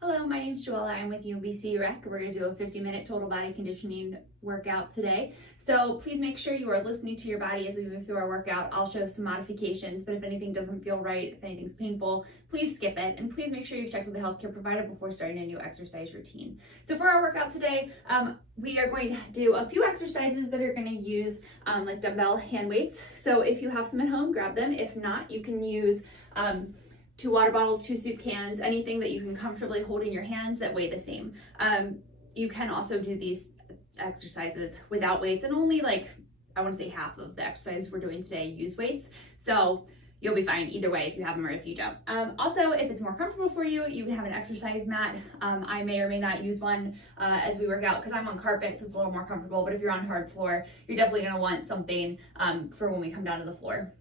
Hello, my name is Joella. I'm with TBC Rec. We're going to do a 50-minute total body conditioning workout today. So please make sure you are listening to your body as we move through our workout. I'll show some modifications, but if anything doesn't feel right, if anything's painful, please skip it. And please make sure you've checked with a healthcare provider before starting a new exercise routine. So for our workout today, we are going to do a few exercises that are going to use like dumbbell hand weights. So if you have some at home, grab them. If not, you can use 2 water bottles, 2 soup cans, anything that you can comfortably hold in your hands that weigh the same. You can also do these exercises without weights, and only I want to say half of the exercises we're doing today use weights. So you'll be fine either way if you have them or if you don't. Also, if it's more comfortable for you, you can have an exercise mat. I may or may not use one as we work out because I'm on carpet, so it's a little more comfortable. But if you're on hard floor, you're definitely going to want something for when we come down to the floor.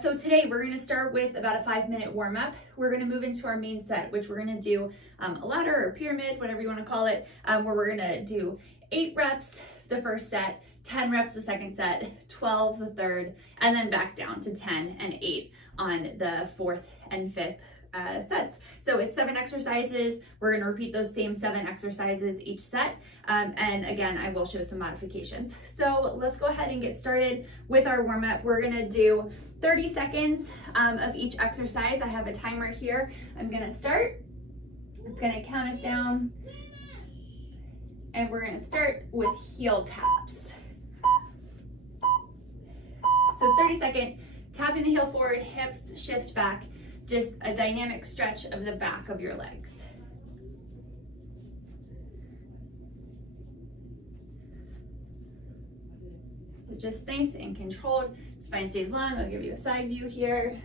So today we're going to start with about a 5-minute warm-up. We're going to move into our main set, which we're going to do a ladder or pyramid, whatever you want to call it, where we're going to do 8 reps the first set, 10 reps the second set, 12 the third, and then back down to 10 and 8 on the 4th and 5th sets. So it's 7 exercises. We're going to repeat those same 7 exercises each set. And again, I will show some modifications. So let's go ahead and get started with our warm-up. We're going to do 30 seconds of each exercise. I have a timer here. I'm going to start. It's going to count us down. And we're going to start with heel taps. So 30-second, tapping the heel forward, hips shift back. Just a dynamic stretch of the back of your legs. So just nice and controlled. Spine stays long. I'll give you a side view here.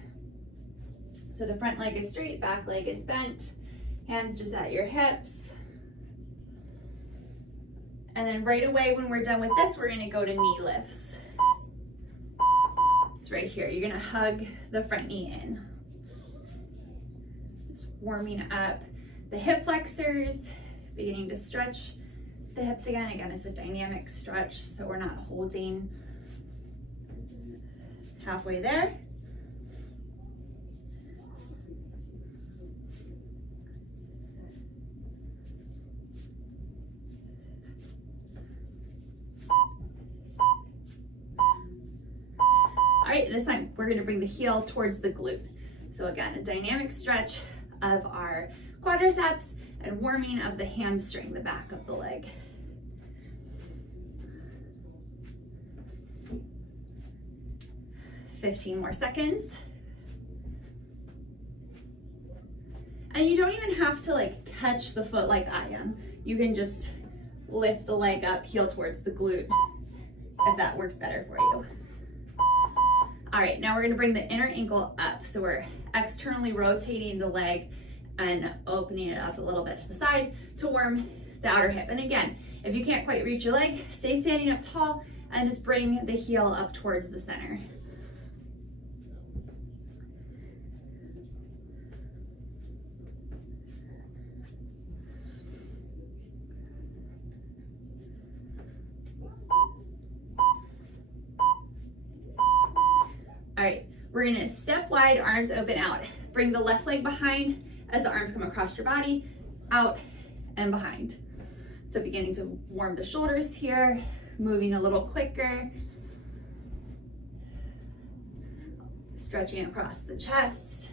So the front leg is straight, back leg is bent. Hands just at your hips. And then right away when we're done with this, we're gonna go to knee lifts. It's right here. You're gonna hug the front knee in. Just warming up the hip flexors, beginning to stretch the hips again. Again, it's a dynamic stretch, so we're not holding halfway there. All right, this time we're gonna bring the heel towards the glute. So again, a dynamic stretch of our quadriceps and warming of the hamstring, the back of the leg. "15 more seconds. And you don't even have to catch the foot like I am. You can just lift the leg up, heel towards the glute, if that works better for you. All right, now we're gonna bring the inner ankle up. So we're externally rotating the leg and opening it up a little bit to the side to warm the outer hip. And again, if you can't quite reach your leg, stay standing up tall and just bring the heel up towards the center. All right, we're gonna step wide, arms open out. Bring the left leg behind as the arms come across your body, out and behind. So beginning to warm the shoulders here, moving a little quicker. Stretching across the chest.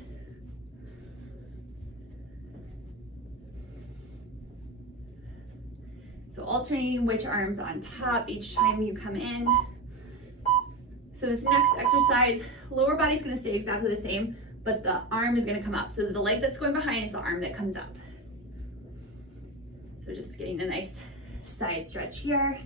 So alternating which arm's on top each time you come in. So this next exercise, lower body's gonna stay exactly the same, but the arm is gonna come up. So the leg that's going behind is the arm that comes up. So just getting a nice side stretch here.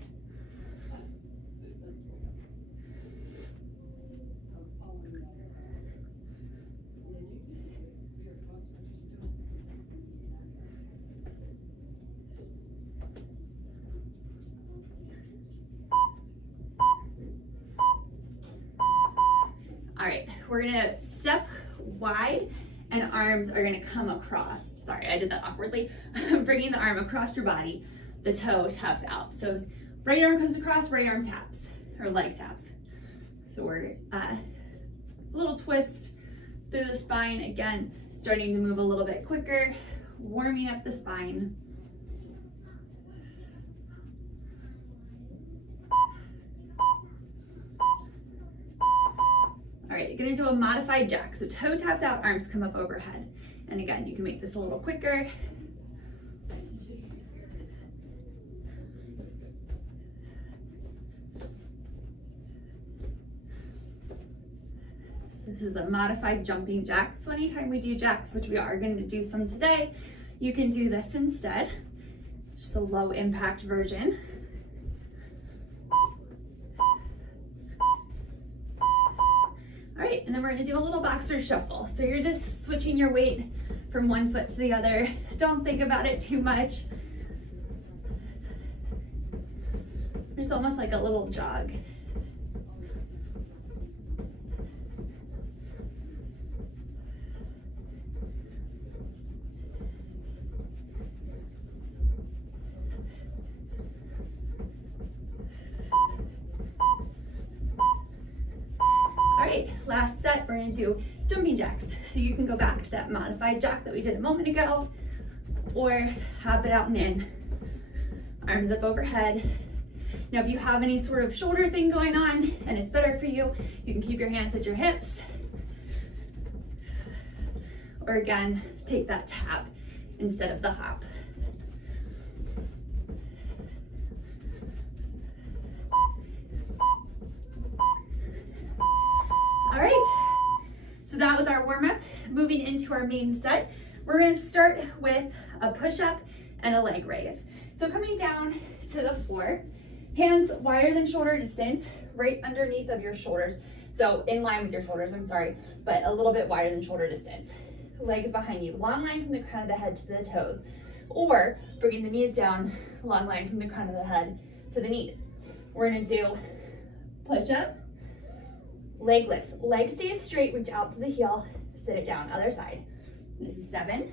All right, we're gonna step wide and arms are gonna come across. Sorry, I did that awkwardly. Bringing the arm across your body, the toe taps out. So right arm comes across, right arm taps, or leg taps. So we're a little twist through the spine. Again, starting to move a little bit quicker, warming up the spine. All right, you're gonna do a modified jack. So toe taps out, arms come up overhead. And again, you can make this a little quicker. This is a modified jumping jack. So anytime we do jacks, which we are going to do some today, you can do this instead. Just a low impact version. All right, and then we're going to do a little boxer shuffle. So you're just switching your weight from one foot to the other. Don't think about it too much. It's almost like a little jog. Last set, we're gonna do jumping jacks. So you can go back to that modified jack that we did a moment ago, or hop it out and in. Arms up overhead. Now, if you have any sort of shoulder thing going on and it's better for you, you can keep your hands at your hips. Or again, take that tap instead of the hop. All right, so that was our warm-up. Moving into our main set, we're gonna start with a push-up and a leg raise. So coming down to the floor, hands wider than shoulder distance, right underneath of your shoulders. So in line with your shoulders, I'm sorry, but a little bit wider than shoulder distance. Legs behind you, long line from the crown of the head to the toes, or bringing the knees down, long line from the crown of the head to the knees. We're gonna do push-up, leg lifts, leg stays straight, reach out to the heel, sit it down, other side. This is 7,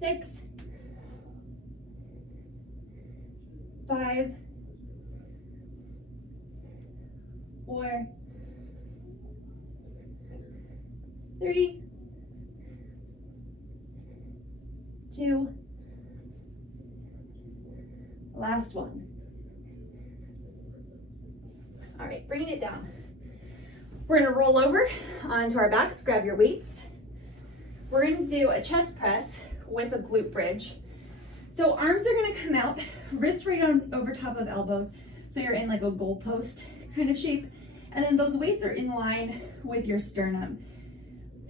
6, 5, 4, 3, 2, last one. All right, bringing it down. We're gonna roll over onto our backs, grab your weights. We're gonna do a chest press with a glute bridge. So arms are gonna come out, wrists right on over top of elbows. So you're in like a goalpost kind of shape. And then those weights are in line with your sternum.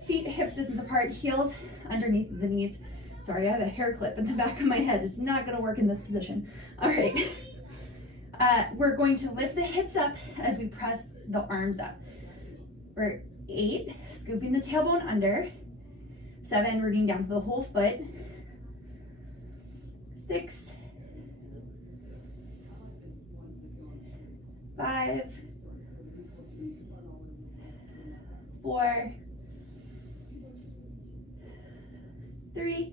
Feet hips distance apart, heels underneath the knees. Sorry, I have a hair clip in the back of my head. It's not gonna work in this position. All right. We're going to lift the hips up as we press the arms up. We're 8, scooping the tailbone under. 7, rooting down to the whole foot. 6, 5, 4, 3,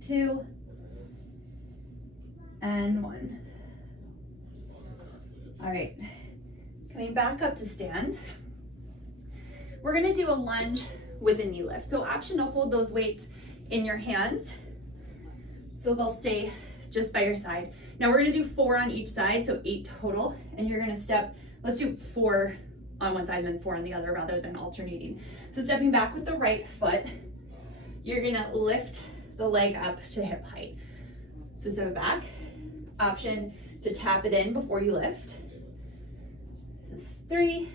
2, and 1. All right, coming back up to stand. We're gonna do a lunge with a knee lift. So option to hold those weights in your hands, so they'll stay just by your side. Now we're gonna do 4 on each side, so 8 total, and you're gonna step, let's do 4 on one side and then 4 on the other rather than alternating. So stepping back with the right foot, you're gonna lift the leg up to hip height. So step back, option to tap it in before you lift. This is 3.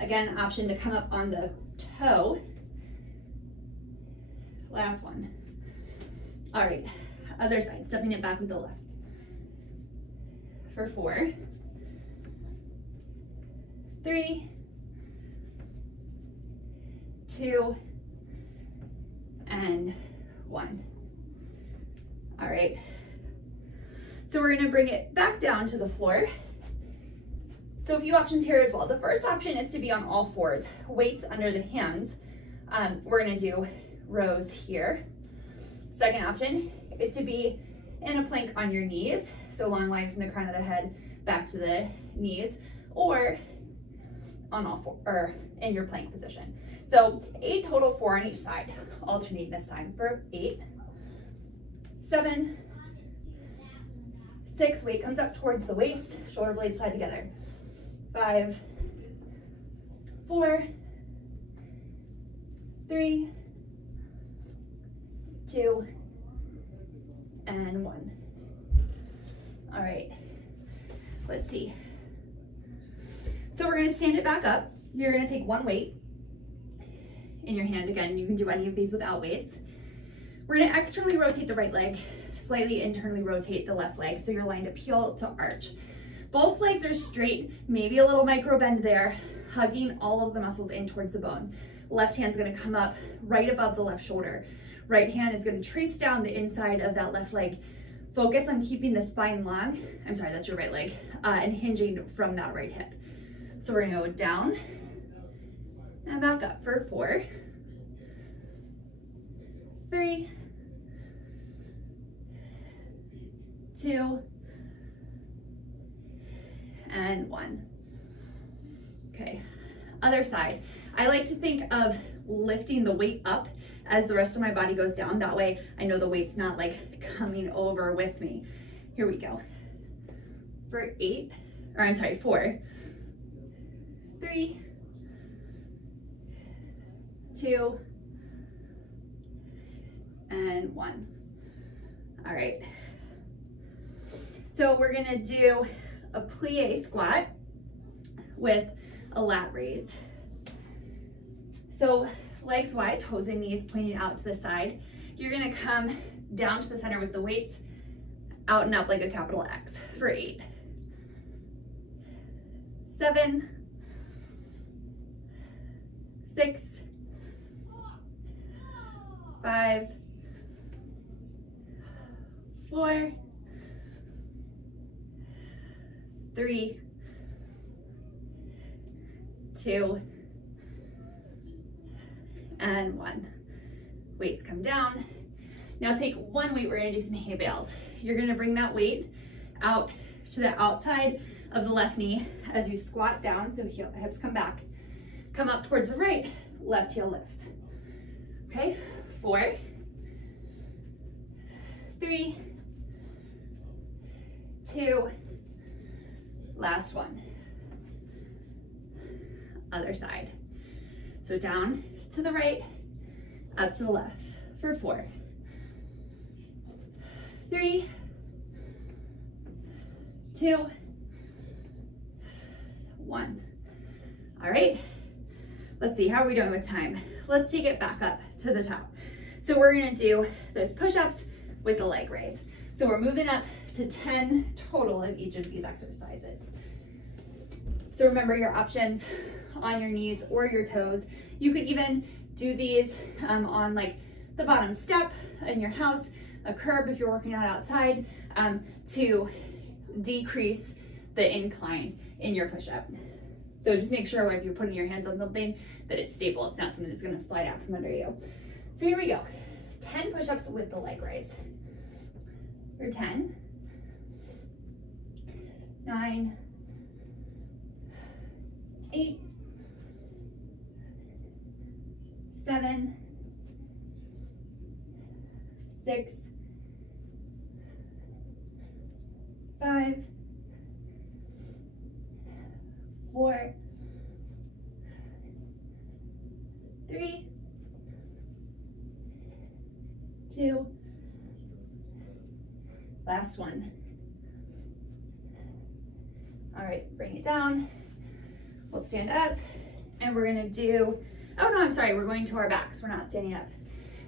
Again, option to come up on the toe. Last one. All right, other side, stepping it back with the left. For 4, 3, 2, and 1. All right. So we're gonna bring it back down to the floor. So a few options here as well. The first option is to be on all fours, weights under the hands. We're gonna do rows here. Second option is to be in a plank on your knees. So long line from the crown of the head back to the knees. Or on all four, or in your plank position. So 8 total, 4 on each side. Alternate this time for 8, 7, 6, weight comes up towards the waist, shoulder blades slide together. 5, 4, 3, 2, and 1. All right, let's see. So we're gonna stand it back up. You're gonna take one weight in your hand. Again, you can do any of these without weights. We're gonna externally rotate the right leg, slightly internally rotate the left leg, so you're lined up heel to arch. Both legs are straight, maybe a little micro bend there, hugging all of the muscles in towards the bone. Left hand's gonna come up right above the left shoulder. Right hand is gonna trace down the inside of that left leg. Focus on keeping the spine long. I'm sorry, that's your right leg, and hinging from that right hip. So we're gonna go down and back up for 4, 3, 2, and 1. Okay, other side. I like to think of lifting the weight up as the rest of my body goes down. That way I know the weight's not like coming over with me. Here we go. For 4, 3, 2, and 1. All right. So we're gonna do a plie squat with a lat raise. So legs wide, toes and knees pointing out to the side. You're gonna come down to the center with the weights, out and up like a capital X for 8, 7, 6, 5, 4, 3, 2, and 1. Weights come down. Now take one weight, we're gonna do some hay bales. You're gonna bring that weight out to the outside of the left knee as you squat down, so hips come back. Come up towards the right, left heel lifts. Okay, 4, 3, 2, last one. Other side. So down to the right, up to the left for 4, 3, 2, 1. All right, let's see, how are we doing with time? Let's take it back up to the top. So we're gonna do those push-ups with the leg raise. So we're moving up to 10 total of each of these exercises. So remember your options on your knees or your toes. You could even do these on like the bottom step in your house, a curb if you're working out outside, to decrease the incline in your push-up. So just make sure if you're putting your hands on something that it's stable. It's not something that's gonna slide out from under you. So here we go. 10 push-ups with the leg raise. For 10, 9, 8, 7, 6, 5, 4, 3, 2, last one. All right, bring it down. We'll stand up and we're gonna do, oh no, I'm sorry, we're going to our backs. We're not standing up.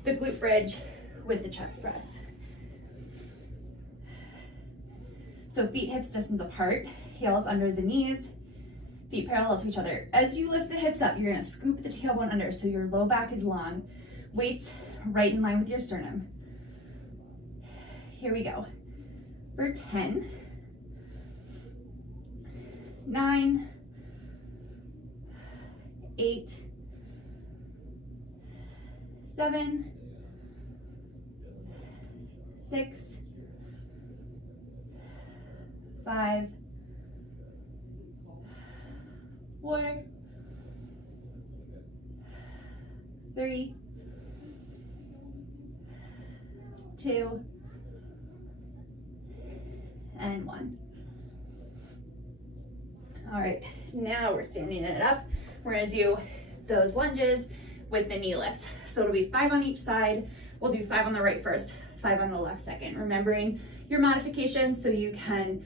The glute bridge with the chest press. So feet hips distance apart, heels under the knees, feet parallel to each other. As you lift the hips up, you're gonna scoop the tailbone under so your low back is long. Weights right in line with your sternum. Here we go. For 10, 9, 8, 7, 6, 5, 4, 3, 2, and 1. All right, now we're standing it up. We're gonna do those lunges with the knee lifts. So it'll be 5 on each side. We'll do 5 on the right first, 5 on the left second. Remembering your modifications so you can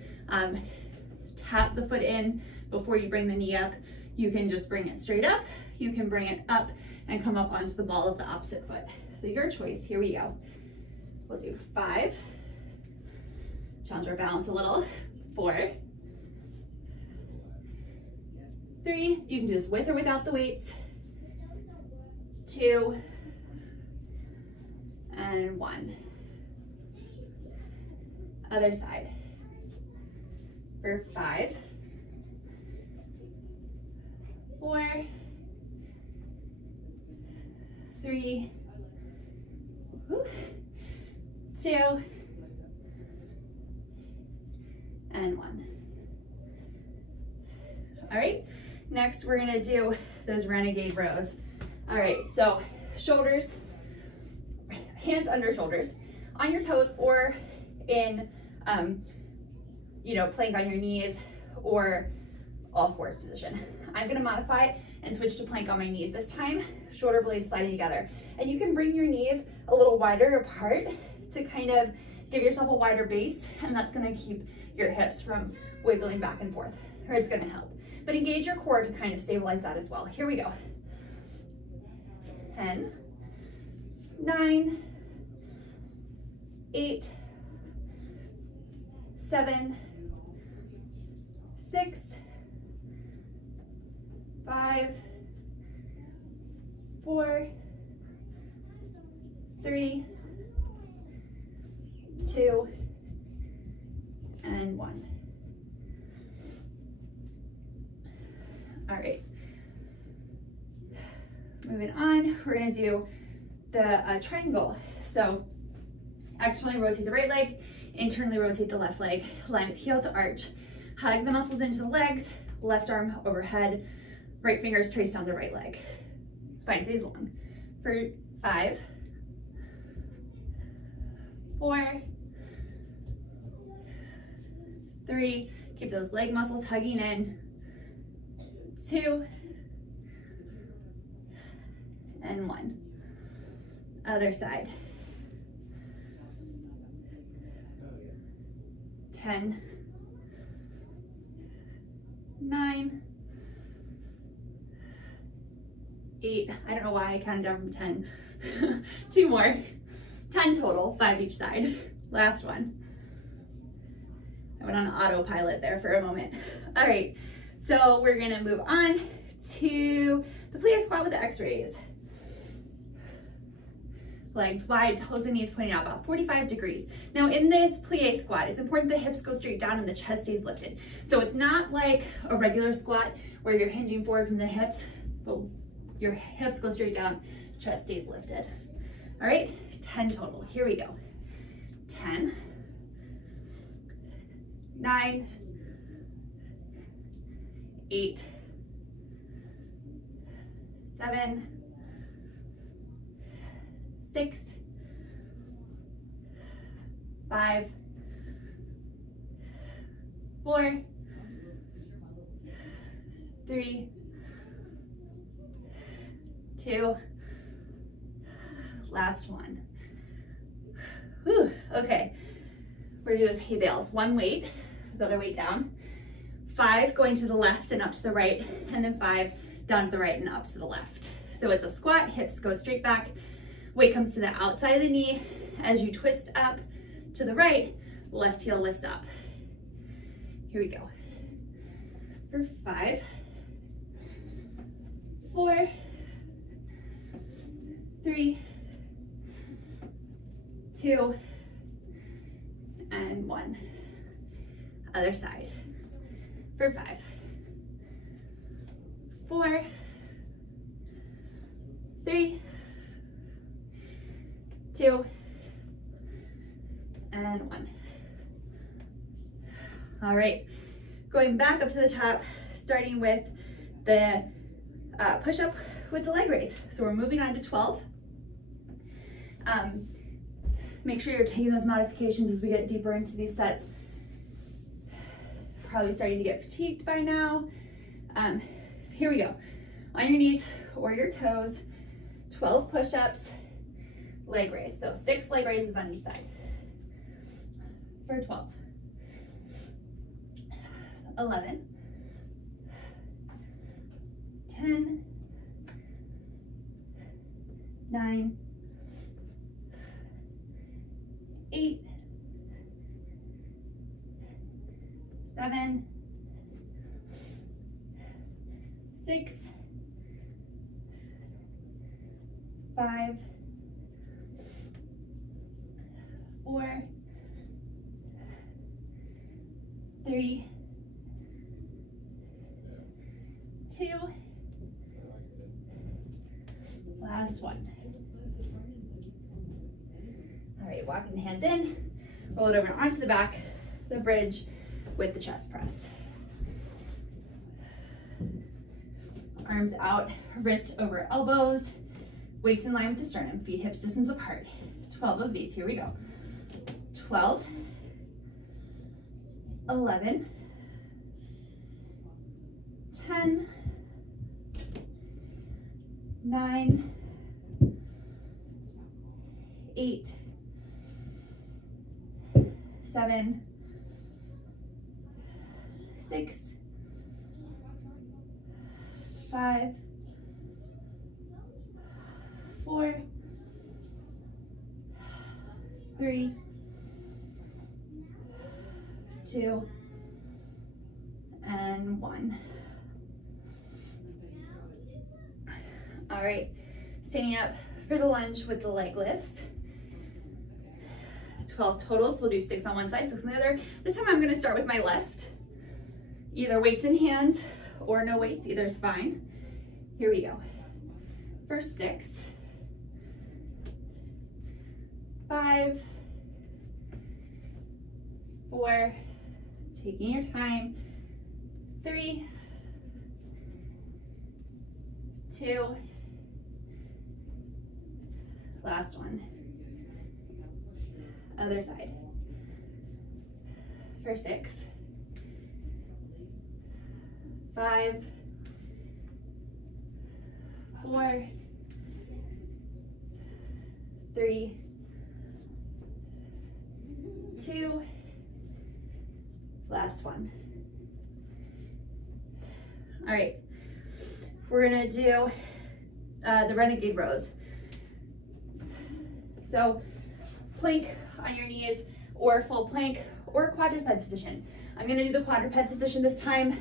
tap the foot in before you bring the knee up. You can just bring it straight up. You can bring it up and come up onto the ball of the opposite foot. So your choice, here we go. We'll do 5. Challenge our balance a little. 4, 3, you can do this with or without the weights. 2, and 1. Other side. For 5, 4, 3, 2, and 1. All right, next we're gonna do those renegade rows. All right, so shoulders, hands under shoulders, on your toes, or in, plank on your knees, or all fours position. I'm gonna modify and switch to plank on my knees this time, shoulder blades sliding together. And you can bring your knees a little wider apart to kind of give yourself a wider base, and that's gonna keep your hips from wiggling back and forth, or it's gonna help. But engage your core to kind of stabilize that as well. Here we go. 10, 9, 8, 7, 6, 5, 4, 3, 2, and 1. All right. Moving on, we're gonna do the triangle. So externally rotate the right leg, internally rotate the left leg, line up heel to arch, hug the muscles into the legs, left arm overhead, right fingers trace down the right leg. Spine stays long. For 5, 4, 3, keep those leg muscles hugging in, 2, and 1. Other side. 10, 9, 8. I don't know why I counted down from 10. 2 more. 10 total, 5 each side. Last one. I went on autopilot there for a moment. All right, so we're gonna move on to the plie squat with the x-rays. Legs wide, toes and knees pointing out about 45 degrees. Now in this plie squat, it's important the hips go straight down and the chest stays lifted. So it's not like a regular squat where you're hinging forward from the hips, but your hips go straight down, chest stays lifted. All right, 10 total, here we go. 10, 9, 8, 7, 6, 5, 4, 3, 2, last one. Whew. Okay, we're gonna do those hay bales. 1 weight, the other weight down. 5 going to the left and up to the right, and then 5 down to the right and up to the left. So it's a squat, hips go straight back, weight comes to the outside of the knee. As you twist up to the right, left heel lifts up. Here we go. For 5, 4, 3, 2, and 1. Other side. For 5, 4, 3, 2, and 1. All right, going back up to the top, starting with the push-up with the leg raise. So we're moving on to 12. Make sure you're taking those modifications as we get deeper into these sets. Probably starting to get fatigued by now. So here we go. On your knees or your toes, 12 push-ups, leg raise. So 6 leg raises on each side for 12. 11, 10, 9, 8, 7, 6, 5, 4, 3, 2, last one. All right, walking the hands in, roll it over onto the back, the bridge with the chest press. Arms out, wrist over elbows, weights in line with the sternum, feet hips distance apart. 12 of these, here we go. 12, 11, 10, 9, 8, 7, 6, 5, 4, 3, 2, and 1. All right, standing up for the lunge with the leg lifts. 12 totals, we'll do 6 on one side, 6 on the other. This time I'm gonna start with my left. Either weights in hands or no weights, either is fine. Here we go. First 6, 5, 4, taking your time, 3, 2, last one. Other side. For 6, 5, 4, 3, 2, last one. All right, we're gonna do the renegade rows. So plank on your knees or full plank or quadruped position. I'm gonna do the quadruped position this time.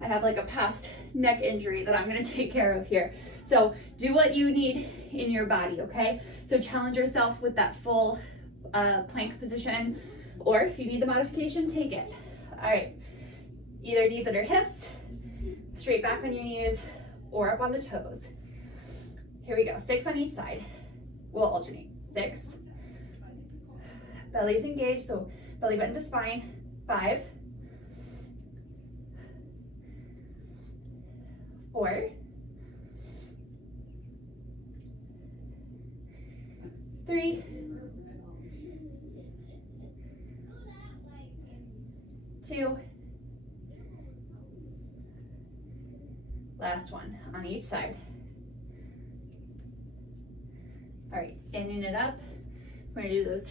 I have like a past neck injury that I'm gonna take care of here. So do what you need in your body, okay? So challenge yourself with that full plank position, or if you need the modification, take it. All right, either knees under hips, straight back on your knees, or up on the toes. Here we go, 6 on each side. We'll alternate. 6, belly's engaged, so belly button to spine. 5, 4, 3, 2, last one on each side. All right, standing it up, we're gonna do those,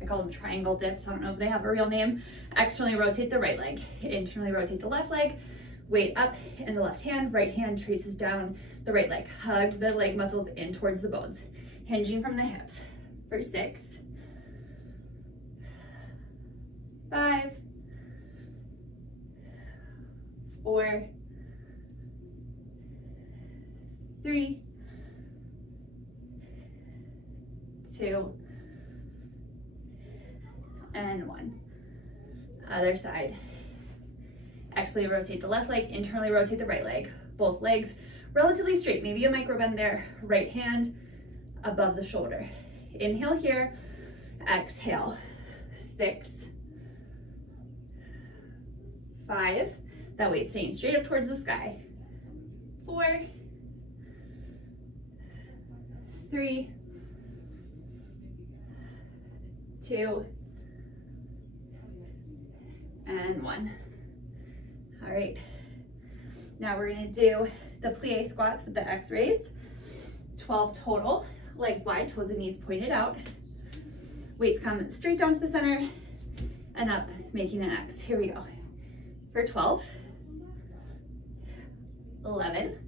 I call them triangle dips. I don't know if they have a real name. Externally rotate the right leg, internally rotate the left leg, weight up in the left hand, right hand traces down the right leg. Hug the leg muscles in towards the bones, hinging from the hips. For 6, 5, 4, 3, 2, and 1. Other side. Externally rotate the left leg, internally rotate the right leg. Both legs relatively straight, maybe a micro bend there. Right hand above the shoulder. Inhale here, exhale. 6, 5, that weight staying straight up towards the sky. 4, 3, 2, and 1. All right, now we're gonna do the plie squats with the X-rays. 12 total, legs wide, toes and knees pointed out. Weights come straight down to the center and up, making an X. Here we go. For 12, 11,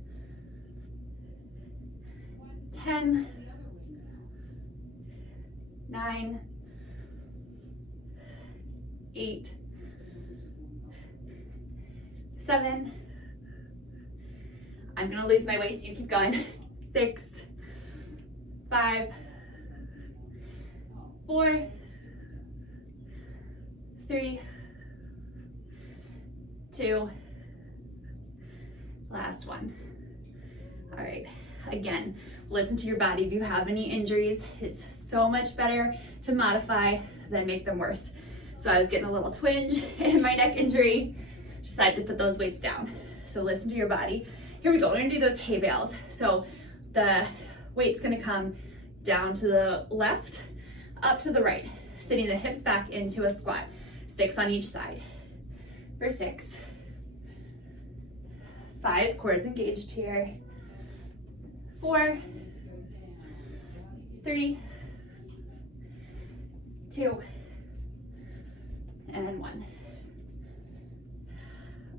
10, 9, 8, 7, I'm gonna lose my weight, so you keep going. 6, 5, 4, 3, 2, last one. All right, again, listen to your body. If you have any injuries, it's so much better to modify than make them worse. So I was getting a little twinge in my neck injury, decided to put those weights down. So listen to your body. Here we go, we're gonna do those hay bales. So the weight's gonna come down to the left, up to the right, sitting the hips back into a squat. 6 on each side. For 6, 5, core is engaged here. 4, 3, 2, and 1.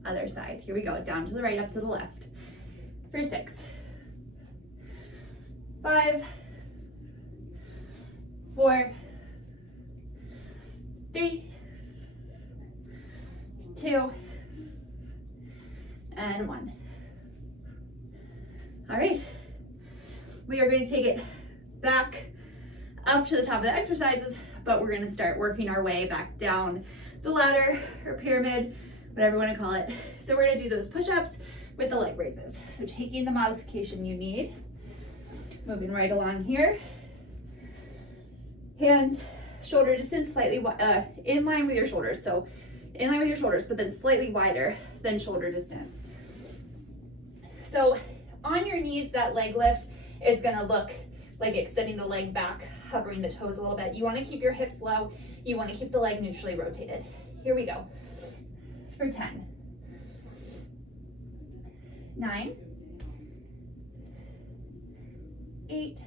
Other side. Here we go. Down to the right, up to the left. For 6, 5, 4, 3, 2, and 1. All right. We are going to take it back up to the top of the exercises, but we're going to start working our way back down the ladder or pyramid, whatever you want to call it. So we're going to do those push-ups with the leg raises. So taking the modification you need, moving right along here. Hands, shoulder distance slightly in line with your shoulders. So in line with your shoulders, but then slightly wider than shoulder distance. So on your knees, that leg lift is gonna look like extending the leg back, hovering the toes a little bit. You wanna keep your hips low. You wanna keep the leg neutrally rotated. Here we go. For 10, 9, 8,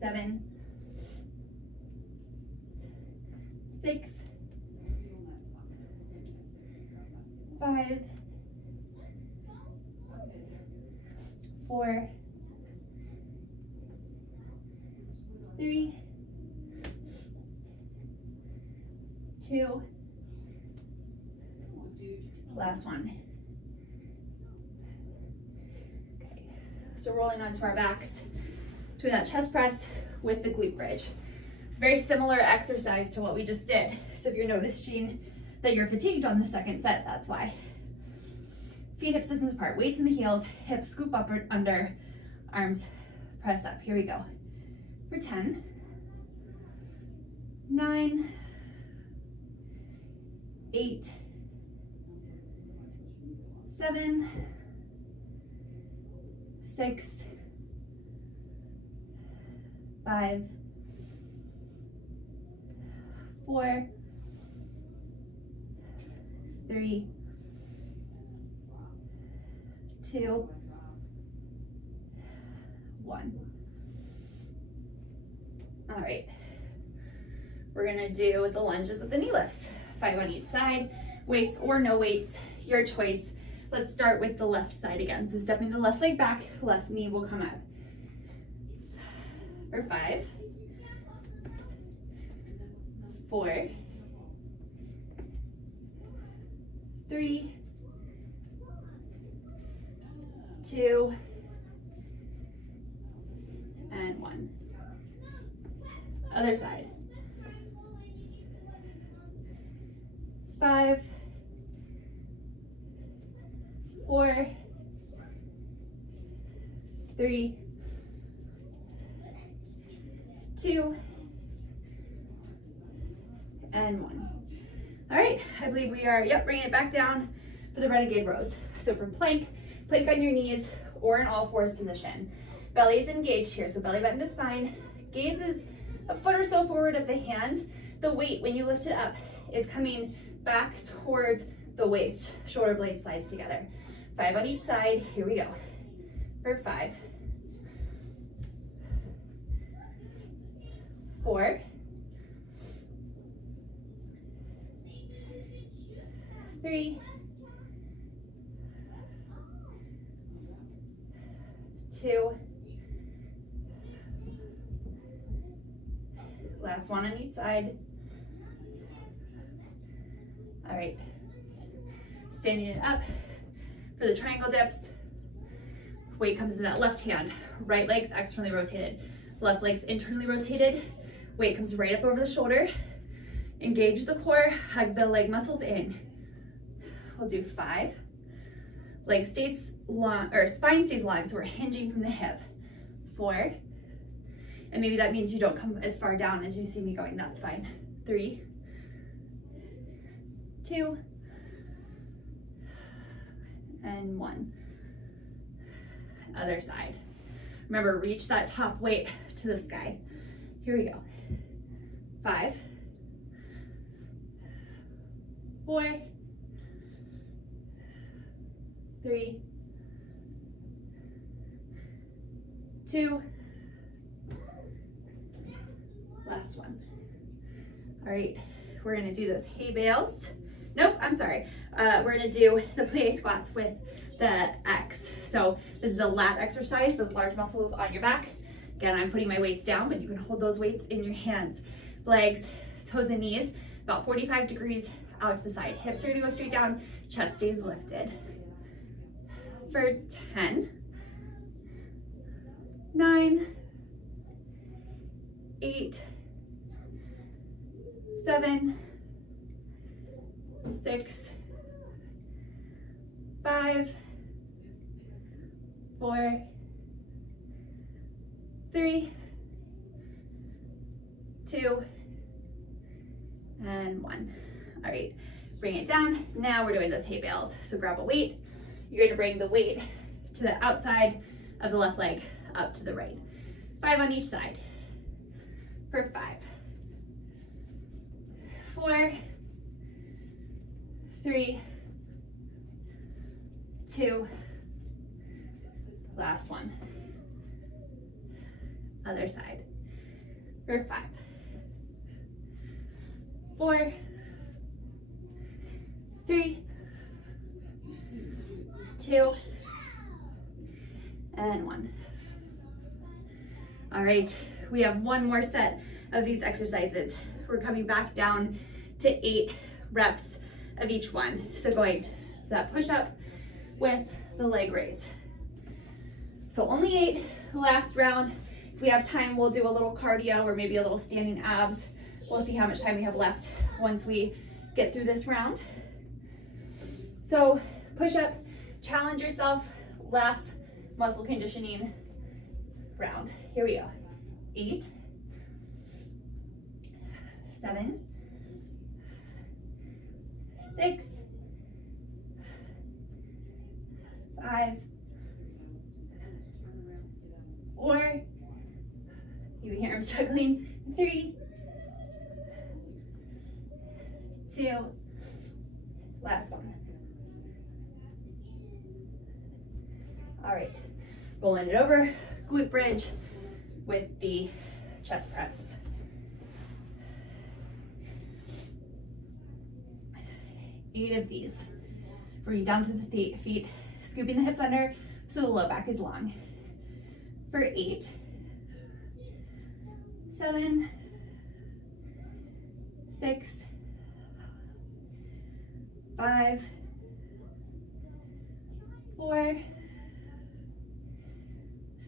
7, 6, 5, 4, 3, 2, last one. Okay, so rolling onto our backs, doing that chest press with the glute bridge. It's a very similar exercise to what we just did. So if you're noticing that you're fatigued on the second set, that's why. Feet hip distance apart, weights in the heels, hips scoop up or under, arms press up. Here we go. For 10, 9, 8, 7, 6, 5, 4, 3, 2, 1. All right, we're gonna do the lunges with the knee lifts. 5 on each side, weights or no weights, your choice. Let's start with the left side again. So stepping the left leg back, left knee will come up. For 5, 4, 3, 2, and 1. Other side. 5, 4, 3, 2, and 1. All right, I believe we are, bringing it back down for the renegade rows. So from plank on your knees or an all fours position. Belly is engaged here, so belly button to spine. Gaze is a foot or so forward of the hands. The weight, when you lift it up, is coming back towards the waist. Shoulder blades slides together. 5 on each side. Here we go. For 5, 4, 3, 2, last one on each side. All right, standing it up for the triangle dips. Weight comes in that left hand, right leg's externally rotated, left leg's internally rotated. Weight comes right up over the shoulder. Engage the core, hug the leg muscles in. We'll do 5. Leg stays long, or spine stays long, so we're hinging from the hip. 4, and maybe that means you don't come as far down as you see me going, that's fine. 3, 2, and 1. Other side. Remember, reach that top weight to the sky. Here we go. 5, 4, 3, 2, last one. All right, we're gonna do those hay bales. Nope, I'm sorry. We're gonna do the plie squats with the X. So this is a lat exercise, those large muscles on your back. Again, I'm putting my weights down, but you can hold those weights in your hands. Legs, toes and knees, about 45 degrees out to the side. Hips are gonna go straight down, chest stays lifted. For 10, 9, 8, 7, 6, 5, 4, 3, 2, and 1. All right, bring it down. Now we're doing those hay bales. So grab a weight. You're gonna bring the weight to the outside of the left leg, up to the right. 5 on each side. For 5, 4, 3, 2, last one. Other side. For 5, 4, 3, 2, and 1. All right, we have one more set of these exercises. We're coming back down to 8 reps of each one. So going to that push-up with the leg raise. So only 8, last round. If we have time, we'll do a little cardio or maybe a little standing abs. We'll see how much time we have left once we get through this round. So push-up, challenge yourself, last muscle conditioning round. Here we go. 8, 7, 6, 5, 4, you can hear I'm struggling, 3, 2, last one. All right, rolling it over, glute bridge with the chest press. Eight of these. Bring down through the feet, scooping the hips under so the low back is long. For 8, 7, 6, 5, 4,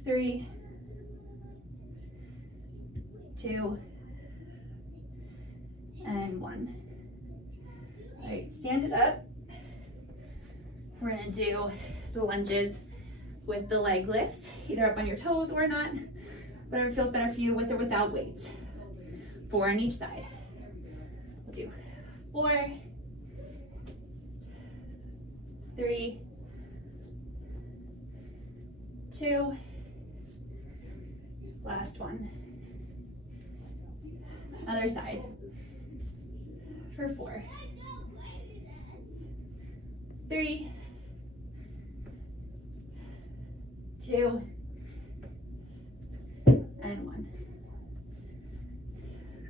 3, 2, and 1. All right, stand it up. We're gonna do the lunges with the leg lifts, either up on your toes or not, whatever feels better for you, with or without weights. 4 on each side. We'll do 4, 3, 2. Last one. Other side. For 4. 3, 2, and 1.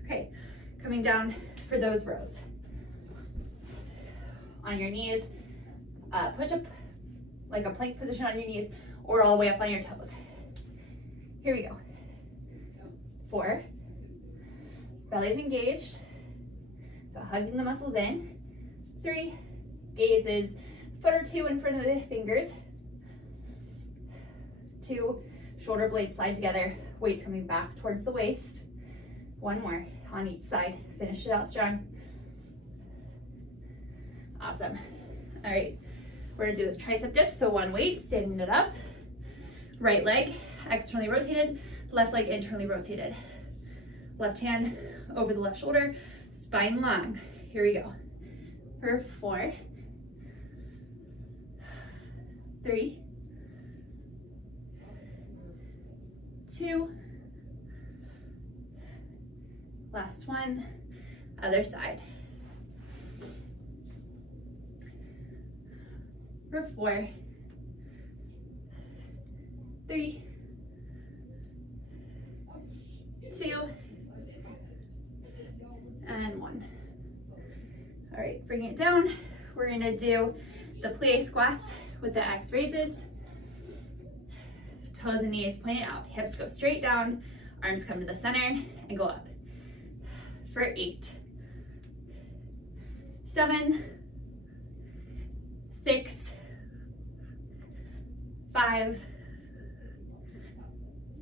Okay, coming down for those rows. On your knees, push up like a plank position on your knees or all the way up on your toes. Here we go. 4, belly's engaged, so hugging the muscles in. 3, gaze is foot or 2 in front of the fingers. 2, shoulder blades slide together, weights coming back towards the waist. 1 more on each side, finish it out strong. Awesome. All right, we're gonna do this tricep dip, so 1 weight, standing it up. Right leg externally rotated, left leg internally rotated. Left hand over the left shoulder, spine long. Here we go. For 4, 3, 2, last one, other side. For 4, 3, 2, and 1. All right, bring it down. We're gonna do the plie squats with the X raises. Toes and knees pointed out. Hips go straight down, arms come to the center and go up. For 8, 7, 6, 5,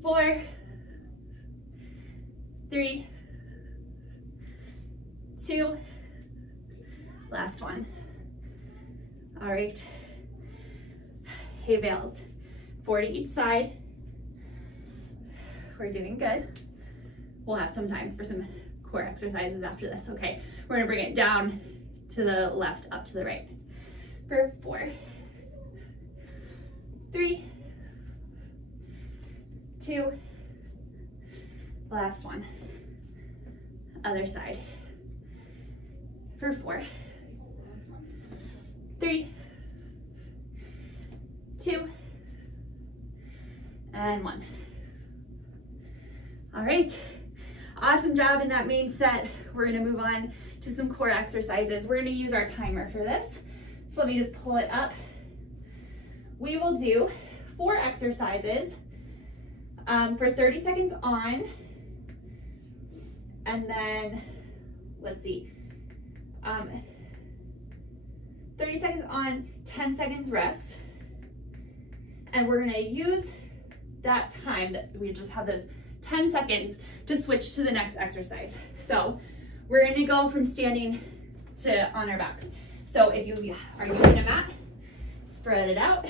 4, 3, 2, last one. All right, hay bales, 4 to each side. We're doing good. We'll have some time for some core exercises after this. Okay, we're gonna bring it down to the left, up to the right. For 4, 3, 2, last one. Other side. For 4, 3, 2, and 1. All right, awesome job in that main set. We're gonna move on to some core exercises. We're gonna use our timer for this. So let me just pull it up. We will do 4 exercises for 30 seconds on, and then, let's see, 30 seconds on, 10 seconds rest. And we're gonna use that time that we just have those 10 seconds to switch to the next exercise. So we're gonna go from standing to on our backs. So if you are using a mat, spread it out.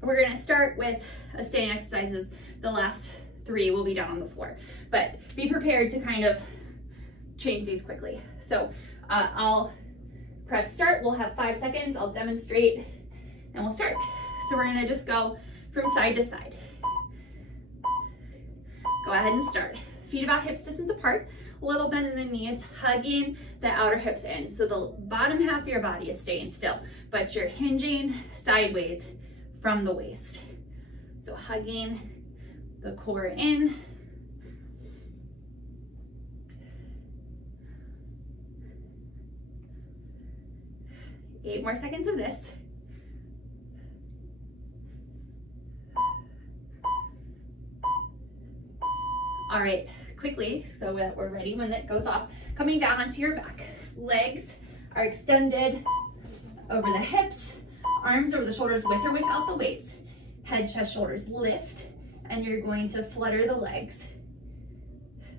We're gonna start with standing exercises. The last 3 will be down on the floor, but be prepared to kind of change these quickly. So I'll press start. We'll have 5 seconds. I'll demonstrate and we'll start. So we're gonna just go from side to side. Go ahead and start. Feet about hips distance apart, a little bend in the knees, hugging the outer hips in. So the bottom half of your body is staying still, but you're hinging sideways from the waist. So hugging the core in. Eight more seconds of this. All right, quickly, so that we're ready when it goes off. Coming down onto your back. Legs are extended over the hips, arms over the shoulders with or without the weights. Head, chest, shoulders lift, and you're going to flutter the legs.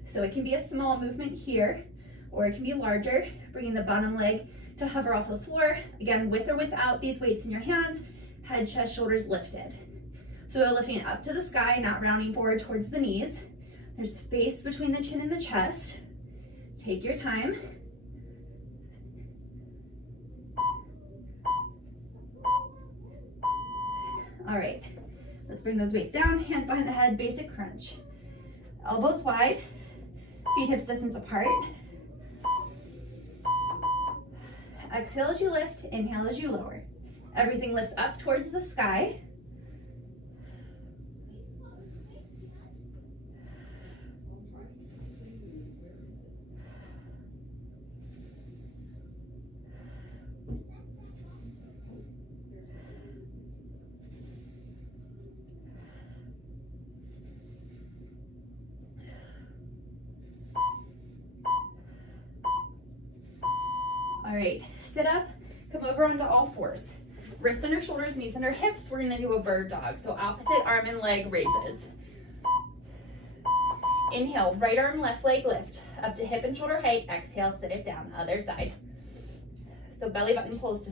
So it can be a small movement here, or it can be larger, bringing the bottom leg to hover off the floor. Again, with or without these weights in your hands, head, chest, shoulders lifted. So we're lifting up to the sky, not rounding forward towards the knees. There's space between the chin and the chest. Take your time. All right, let's bring those weights down, hands behind the head, basic crunch. Elbows wide, feet hips distance apart. Exhale as you lift, inhale as you lower. Everything lifts up towards the sky. All right, sit up, come over onto all fours. Wrists under shoulders, knees under hips. We're gonna do a bird dog. So opposite arm and leg raises. Inhale, right arm, left leg lift. Up to hip and shoulder height. Exhale, sit it down, other side. So belly button pulls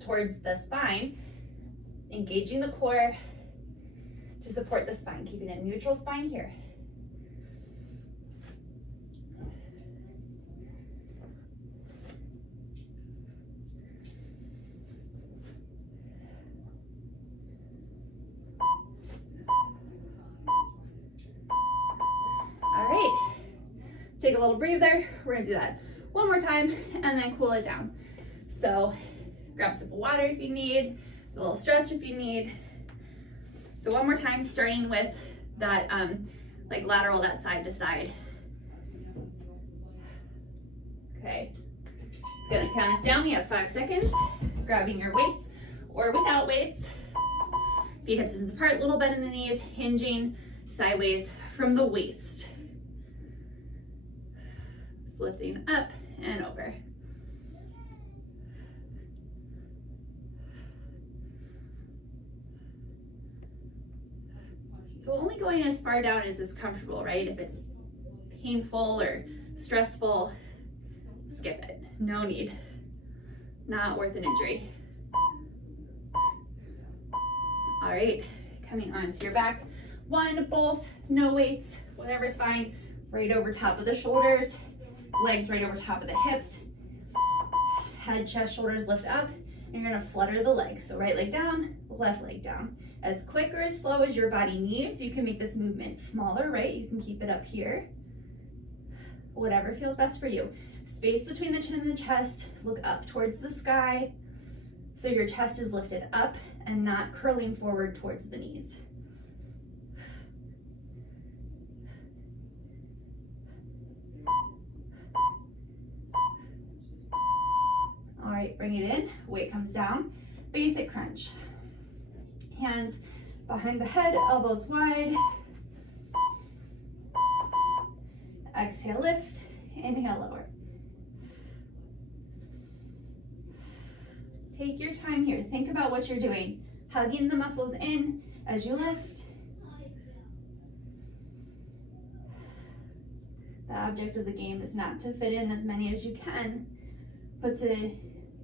towards the spine, engaging the core to support the spine, keeping a neutral spine here. Take a little breather. We're gonna do that one more time and then cool it down. So grab a sip of water if you need, a little stretch if you need. So one more time, starting with that like lateral, that side to side. Okay, it's gonna count us down. We have 5 seconds. Grabbing your weights or without weights. Feet hips distance apart, little bend in the knees, hinging sideways from the waist. Lifting up and over. So only going as far down as is comfortable, right? If it's painful or stressful, skip it. No need. Not worth an injury. All right, coming onto your back. One, both, no weights, whatever's fine. Right over top of the shoulders. Legs right over top of the hips. Head, chest, shoulders lift up. And you're gonna flutter the legs. So right leg down, left leg down. As quick or as slow as your body needs. You can make this movement smaller, right? You can keep it up here. Whatever feels best for you. Space between the chin and the chest. Look up towards the sky. So your chest is lifted up and not curling forward towards the knees. All right, bring it in, weight comes down, basic crunch. Hands behind the head, elbows wide. Exhale, lift, inhale, lower. Take your time here, think about what you're doing. Hugging the muscles in as you lift. The object of the game is not to fit in as many as you can, but to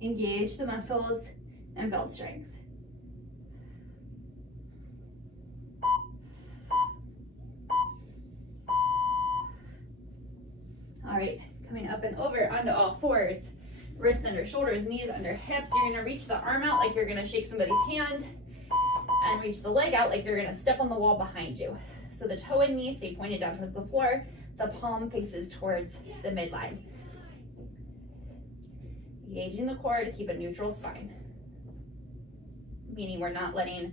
engage the muscles and build strength. All right, coming up and over onto all fours. Wrists under shoulders, knees under hips. You're gonna reach the arm out like you're gonna shake somebody's hand and reach the leg out like you're gonna step on the wall behind you. So the toe and knee stay pointed down towards the floor. The palm faces towards the midline. Engaging the core to keep a neutral spine. Meaning we're not letting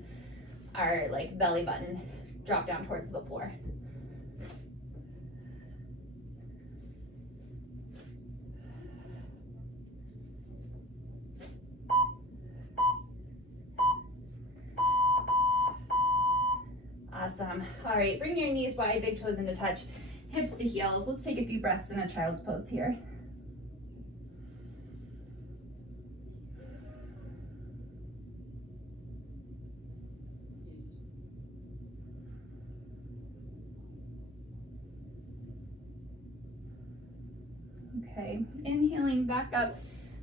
our belly button drop down towards the floor. Awesome. All right, bring your knees wide, big toes into touch, hips to heels. Let's take a few breaths in a child's pose here. Okay, inhaling back up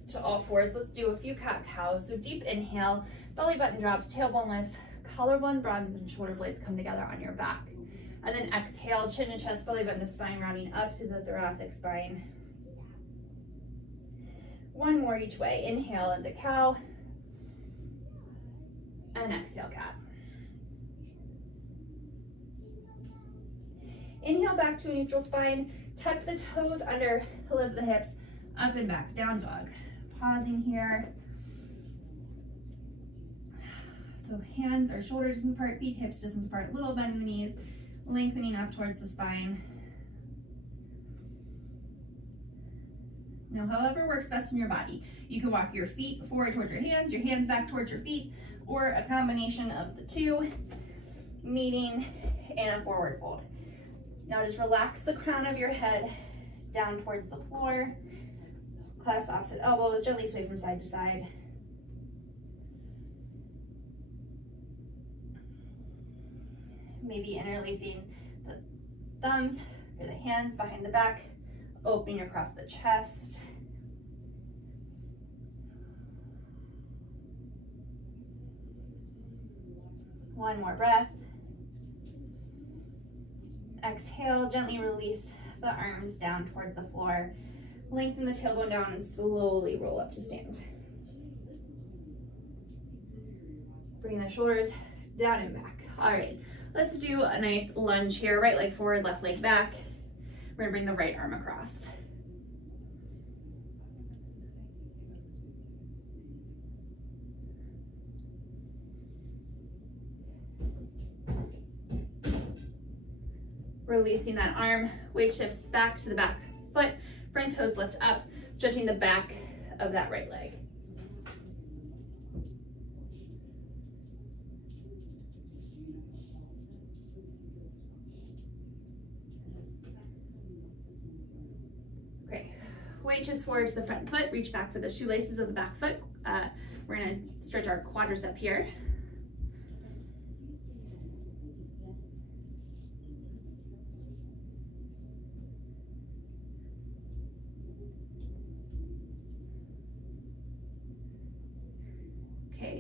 to all fours. Let's do a few cat-cows. So deep inhale, belly button drops, tailbone lifts, collarbone broadens, and shoulder blades come together on your back. And then exhale, chin and chest, belly button to spine, rounding up through the thoracic spine. One more each way. Inhale into cow. and exhale, cat. Inhale back to a neutral spine, tuck the toes under, lift the hips, up and back, down dog. Pausing here. So hands or shoulder distance apart, feet hips distance apart, little bend in the knees, lengthening up towards the spine. Now, however works best in your body. You can walk your feet forward towards your hands back towards your feet, or a combination of the two, meeting in a forward fold. Now just relax the crown of your head down towards the floor. Clasp opposite elbows, gently sway from side to side. Maybe interlacing the thumbs or the hands behind the back, opening across the chest. One more breath. Exhale, gently release the arms down towards the floor. Lengthen the tailbone down and slowly roll up to stand. Bring the shoulders down and back. All right, let's do a nice lunge here. Right leg forward, left leg back. We're gonna bring the right arm across. Releasing that arm, weight shifts back to the back foot, front toes lift up, stretching the back of that right leg. Great. Weight shifts forward to the front foot, reach back for the shoelaces of the back foot. We're gonna stretch our quadricep here.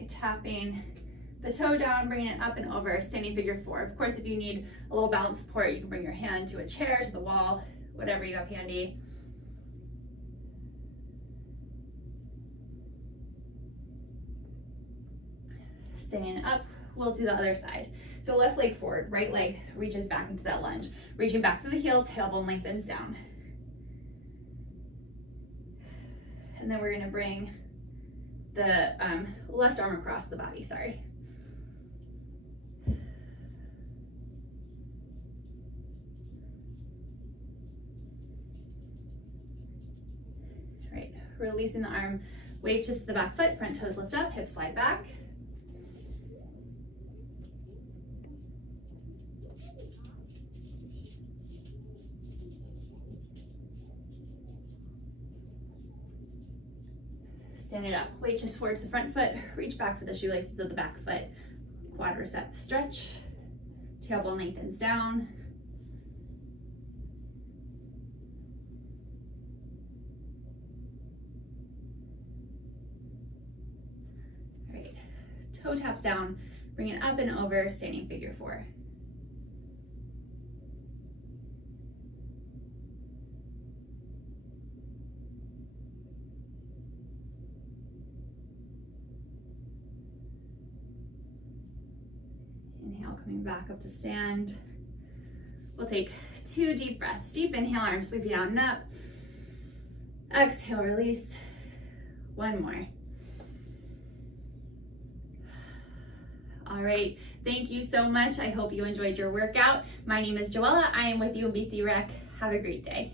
Tapping the toe down, bringing it up and over, standing figure four. Of course, if you need a little balance support, you can bring your hand to a chair, to the wall, whatever you have handy. Standing up, we'll do the other side. So left leg forward, right leg reaches back into that lunge. Reaching back through the heel, tailbone lengthens down. And then we're gonna bring the left arm across the body, sorry. Right, releasing the arm, weight shifts to the back foot, front toes lift up, hips slide back. Stand it up, weight shifts forward to the front foot, reach back for the shoelaces of the back foot, quadricep stretch, tailbone lengthens down. All right, toe taps down, bring it up and over, standing figure four. Inhale, coming back up to stand. We'll take 2 deep breaths. Deep inhale, arms sweeping down and up. Exhale, release. One more. All right, thank you so much. I hope you enjoyed your workout. My name is Joella. I am with UBC Rec. Have a great day.